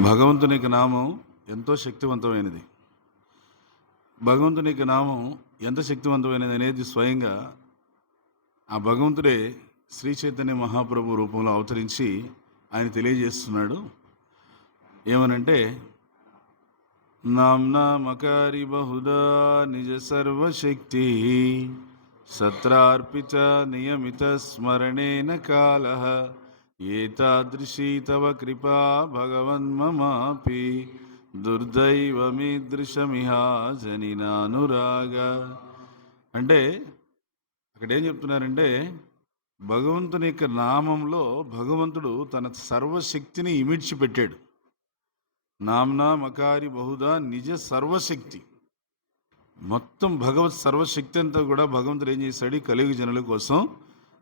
భగవంతుని యొక్క నామం ఎంతో శక్తివంతమైనది. భగవంతుని యొక్క నామం ఎంత శక్తివంతమైనది అనేది స్వయంగా ఆ భగవంతుడే శ్రీ చైతన్య మహాప్రభు రూపంలో అవతరించి ఆయన తెలియజేస్తున్నాడు. ఏమనంటే నామ్నా మకారి బహుదా నిజ సర్వశక్తి సత్రార్పిత నియమిత స్మరణేన కాల ఏతాదృశీ తవ కృపా భగవన్మమాపి దుర్దైవమీదృశమిహా జనినానురాగ అంటే అక్కడ ఏం చెప్తున్నారంటే భగవంతుని యొక్క నామంలో భగవంతుడు తన సర్వశక్తిని ఇమిడ్చి పెట్టాడు నామ్నా మకారి బహుదా నిజ సర్వశక్తి. మొత్తం భగవత్ సర్వశక్తి అంతా కూడా భగవంతుడు ఏం చేశాడు? ఈ కలియుగ జనుల కోసం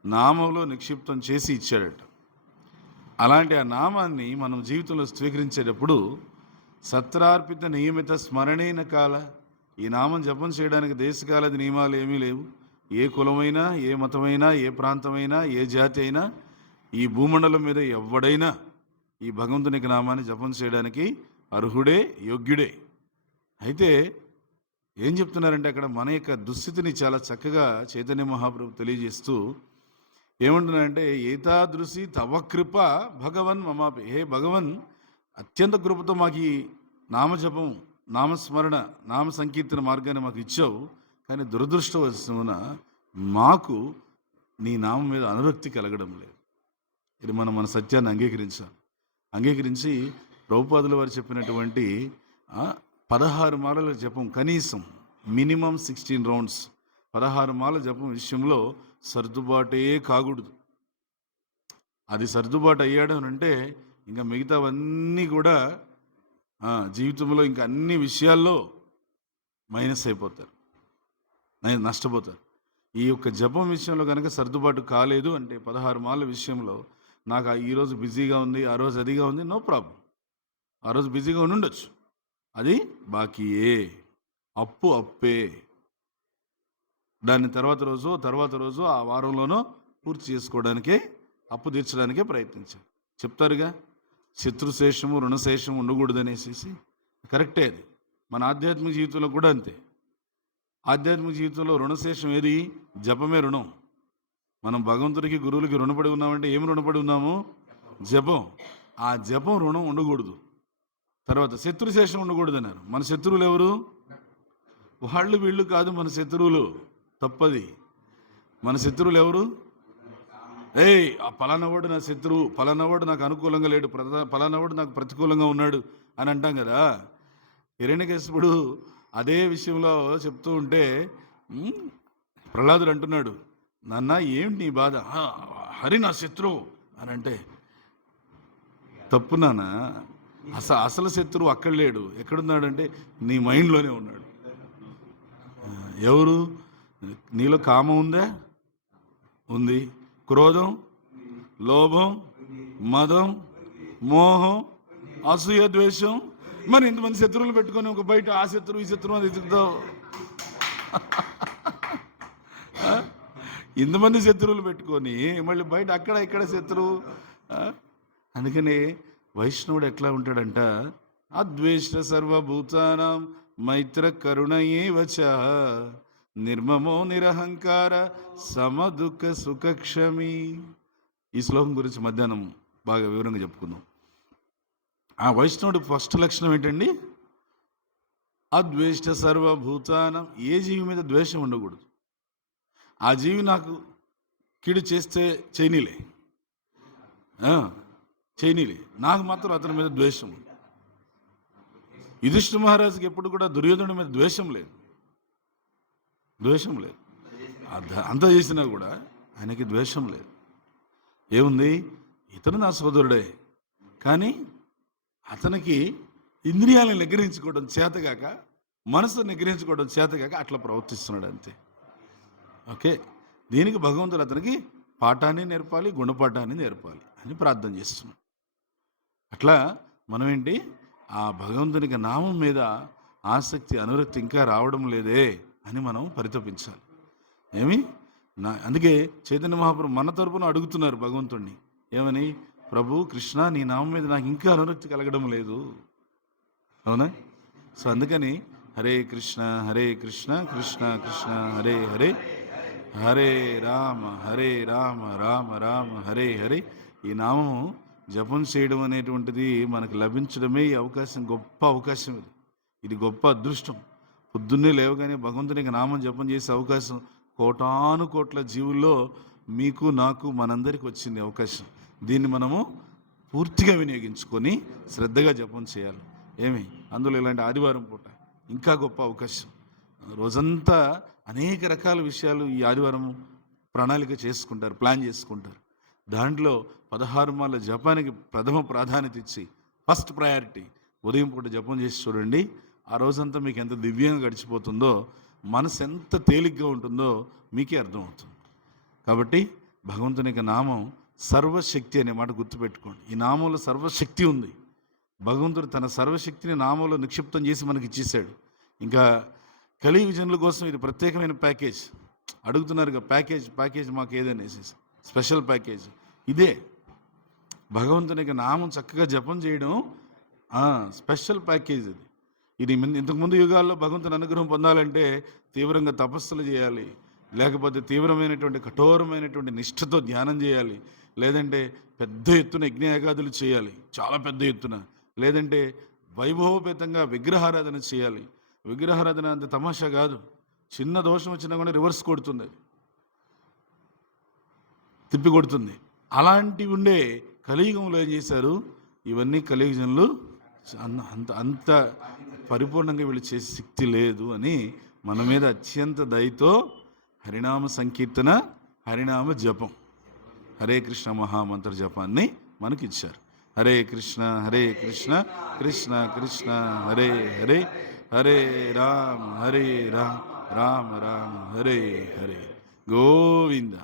నామంలో నిక్షిప్తం చేసి ఇచ్చాడట. అలాంటి ఆ నామాన్ని మనం జీవితంలో స్వీకరించేటప్పుడు సత్రార్పిత నియమిత స్మరణైన కాల ఈ నామం జపం చేయడానికి దేశకాలది నియమాలు ఏమీ లేవు. ఏ కులమైనా ఏ మతమైనా ఏ ప్రాంతమైనా ఏ జాతి అయినా ఈ భూమండలం మీద ఎవడైనా ఈ భగవంతునికి నామాన్ని జపం చేయడానికి అర్హుడే యోగ్యుడే. అయితే ఏం చెప్తున్నారంటే అక్కడ మన యొక్క దుస్థితిని చాలా చక్కగా చైతన్య మహాప్రభు తెలియజేస్తూ ఏమంటున్నారంటే ఏతాదృశి తవ కృప భగవన్ మమాపి హే భగవన్ అత్యంత కృపతో మాకు ఈ నామజపం నామస్మరణ నామ సంకీర్తన మార్గాన్ని మాకు ఇచ్చావు. కానీ దురదృష్టవశమున మాకు నీ నామం మీద అనురక్తి కలగడం లేదు. ఇది మనం మన సత్యాన్ని అంగీకరించాం అంగీకరించి ప్రభుపాదుల వారు చెప్పినటువంటి పదహారు మాలల జపం కనీసం మినిమం సిక్స్టీన్ రౌండ్స్ పదహారు మాల జపం విషయంలో సర్దుబాటే కాకూడదు. అది సర్దుబాటు అయ్యాడు అని అంటే ఇంకా మిగతావన్నీ కూడా జీవితంలో ఇంకా అన్ని విషయాల్లో మైనస్ అయిపోతారు. నష్టపోతారు. ఈ యొక్క జపం విషయంలో కనుక సర్దుబాటు కాలేదు అంటే పదహారు మాల విషయంలో నాకు ఆ- ఈరోజు బిజీగా ఉంది ఆ రోజు అదిగా ఉంది నో ప్రాబ్లం. ఆ రోజు బిజీగా ఉండి ఉండొచ్చు అది బాకీయే. అప్పు అప్పే. దాన్ని తర్వాత రోజు తర్వాత రోజు ఆ వారంలోనో పూర్తి చేసుకోవడానికే అప్పు తీర్చడానికే ప్రయత్నించారు చెప్తారుగా? శత్రుశేషము ఉండకూడదు అనేసి కరెక్టే అది. మన ఆధ్యాత్మిక జీవితంలో కూడా అంతే. ఆధ్యాత్మిక జీవితంలో రుణశేషం ఏది? జపమే రుణం. మనం భగవంతుడికి గురువులకి రుణపడి ఉన్నామంటే ఏం రుణపడి ఉన్నాము? జపం. ఆ జపం రుణం ఉండకూడదు. తర్వాత శత్రుశేషం ఉండకూడదు అన్నారు మన శత్రువులు ఎవరు? వాళ్ళు వీళ్ళు కాదు మన శత్రువులు. తప్పది. మన శత్రువులు ఎవరు? ఏయ్ ఆ పలానావాడు నా శత్రువు పలానావాడు నాకు అనుకూలంగా లేడు ప్రధా- పలానావాడు నాకు ప్రతికూలంగా ఉన్నాడు అని అంటాం కదా. హిరణ్యకేశపుడు అదే విషయంలో చెప్తూ ఉంటే ప్రహ్లాదుడు అంటున్నాడు నాన్న ఏమిటి నీ బాధ? హరి నా శత్రువు అని అంటే తప్పు నాన్న అసలు అసలు శత్రువు అక్కడ లేడు. ఎక్కడున్నాడంటే నీ మైండ్లోనే ఉన్నాడు. ఎవరు? నీలో కామం ఉందా? ఉంది. క్రోధం లోభం మదం మోహం అసూయ ద్వేషం. మరి ఇంతమంది శత్రువులు పెట్టుకొని ఒక బయట ఆ శత్రువు ఈ శత్రువు అని ఎదుగుతావు ఇంతమంది శత్రువులు పెట్టుకొని మళ్ళీ బయట అక్కడ ఇక్కడ శత్రువు. అందుకని వైష్ణవుడు ఎట్లా ఉంటాడంట? అద్వేష్ట సర్వభూతానం మైత్ర కరుణయే వచ నిర్మమో నిరహంకార సమదుఃఖ సుఖక్షమి. ఈ శ్లోకం గురించి మధ్యాహ్నం బాగా వివరంగా చెప్పుకుందాం. ఆ వైష్ణవుడి ఫస్ట్ లక్షణం ఏంటండి? అద్వేష్ట సర్వభూతానం. ఏ జీవి మీద ద్వేషం ఉండకూడదు. ఆ జీవి నాకు కీడు చేస్తే చైనీలే ఆ, నాకు మాత్రం అతని మీద ద్వేషం యుధిష్ఠ మహారాజుకి ఎప్పుడు కూడా దుర్యోధనుడి మీద ద్వేషం లేదు. ద్వేషం లేదు. అంత చేసినా కూడా ఆయనకి ద్వేషం లేదు. ఏముంది? ఇతను నా సోదరుడే. కానీ అతనికి ఇంద్రియాలను నిగ్రహించుకోవడం చేతగాక మనసు నిగ్రహించుకోవడం చేతగాక అట్లా ప్రవర్తిస్తున్నాడు అంతే. ఓకే? దీనికి భగవంతుడు అతనికి పాఠాన్ని నేర్పాలి గుణపాఠాన్ని నేర్పాలి అని ప్రార్థన చేస్తున్నాం అట్లా మనం ఏంటి ఆ భగవంతునికి నామం మీద ఆసక్తి అనురక్తి ఇంకా రావడం లేదే. అని మనం పరితపించాలి. ఏమి? నా అందుకే చైతన్య మహాప్రభు మన తరపున అడుగుతున్నారు భగవంతుణ్ణి. ఏమని? ప్రభు కృష్ణ నీ నామం మీద నాకు ఇంకా అనురక్తి కలగడం లేదు. అవునా? సో అందుకని హరే కృష్ణ హరే కృష్ణ కృష్ణ కృష్ణ హరే హరే హరే రామ హరే రామ రామ రామ హరే హరే ఈ నామము జపం చేయడం అనేటువంటిది మనకు లభించడమే ఈ అవకాశం గొప్ప అవకాశం ఇది. ఇది గొప్ప అదృష్టం. పొద్దున్నే లేవగానే భగవంతునికి నామం జపం చేసే అవకాశం కోటాను కోట్ల జీవుల్లో మీకు నాకు మనందరికి వచ్చింది అవకాశం. దీన్ని మనము పూర్తిగా వినియోగించుకొని శ్రద్ధగా జపం చేయాలి. ఏమి? అందులో ఇలాంటి ఆదివారం పూట ఇంకా గొప్ప అవకాశం. రోజంతా అనేక రకాల విషయాలు ఈ ఆదివారం ప్రణాళిక చేసుకుంటారు ప్లాన్ చేసుకుంటారు. దాంట్లో పదహారు మాల జపానికి ప్రథమ ప్రాధాన్యత ఇచ్చి ఫస్ట్ ప్రయారిటీ ఉదయం పూట జపం చేసి చూడండి. ఆ రోజంతా మీకు ఎంత దివ్యంగా గడిచిపోతుందో మనసు ఎంత తేలిగ్గా ఉంటుందో మీకే అర్థమవుతుంది. కాబట్టి భగవంతుని యొక్క నామం సర్వశక్తి అనే మాట గుర్తుపెట్టుకోండి. ఈ నామంలో సర్వశక్తి ఉంది. భగవంతుడు తన సర్వశక్తిని నామంలో నిక్షిప్తం చేసి మనకి ఇచ్చేసాడు ఇంకా కలియుగ జనుల కోసం ఇది ప్రత్యేకమైన ప్యాకేజ్. అడుగుతున్నారు ప్యాకేజ్ ప్యాకేజ్ మాకు ఏదనేసి స్పెషల్ ప్యాకేజ్. ఇదే. భగవంతుని యొక్క నామం చక్కగా జపం చేయడం స్పెషల్ ప్యాకేజ్ ఇది ఇది ఇంతకుముందు యుగాల్లో భగవంతుని అనుగ్రహం పొందాలంటే తీవ్రంగా తపస్సులు చేయాలి. లేకపోతే తీవ్రమైనటువంటి కఠోరమైనటువంటి నిష్ఠతో ధ్యానం చేయాలి. లేదంటే పెద్ద ఎత్తున యజ్ఞయాగాదులు చేయాలి. చాలా పెద్ద ఎత్తున. లేదంటే వైభవపేతంగా విగ్రహారాధన చేయాలి. విగ్రహారాధన అంత తమాషా కాదు. చిన్న దోషం వచ్చినా కూడా రివర్స్ కొడుతుంది. తిప్పి కొడుతుంది. అలాంటివి ఉండే కలియుగంలో ఏం చేశారు? ఇవన్నీ కలియుగంలో అంత అంత పరిపూర్ణంగా వీళ్ళు చేసే శక్తి లేదు అని మన మీద అత్యంత దయతో హరినామ సంకీర్తన హరినామ జపం. హరే కృష్ణ మహామంత్ర జపాన్ని మనకి ఇచ్చారు హరే కృష్ణ హరే కృష్ణ కృష్ణ కృష్ణ హరే హరే హరే రామ హరే రామ రామ రామ హరే హరే. గోవింద.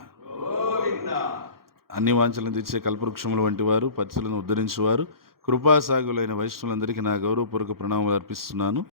అన్ని వాంఛలను తెచ్చే కల్పవృక్షములు వంటి వారు పచ్చలను ఉద్ధరించువారు. కృపాసాగులైన వైష్ణవులందరికీ నా గౌరవపూర్వక ప్రణామాలు అర్పిస్తున్నాను.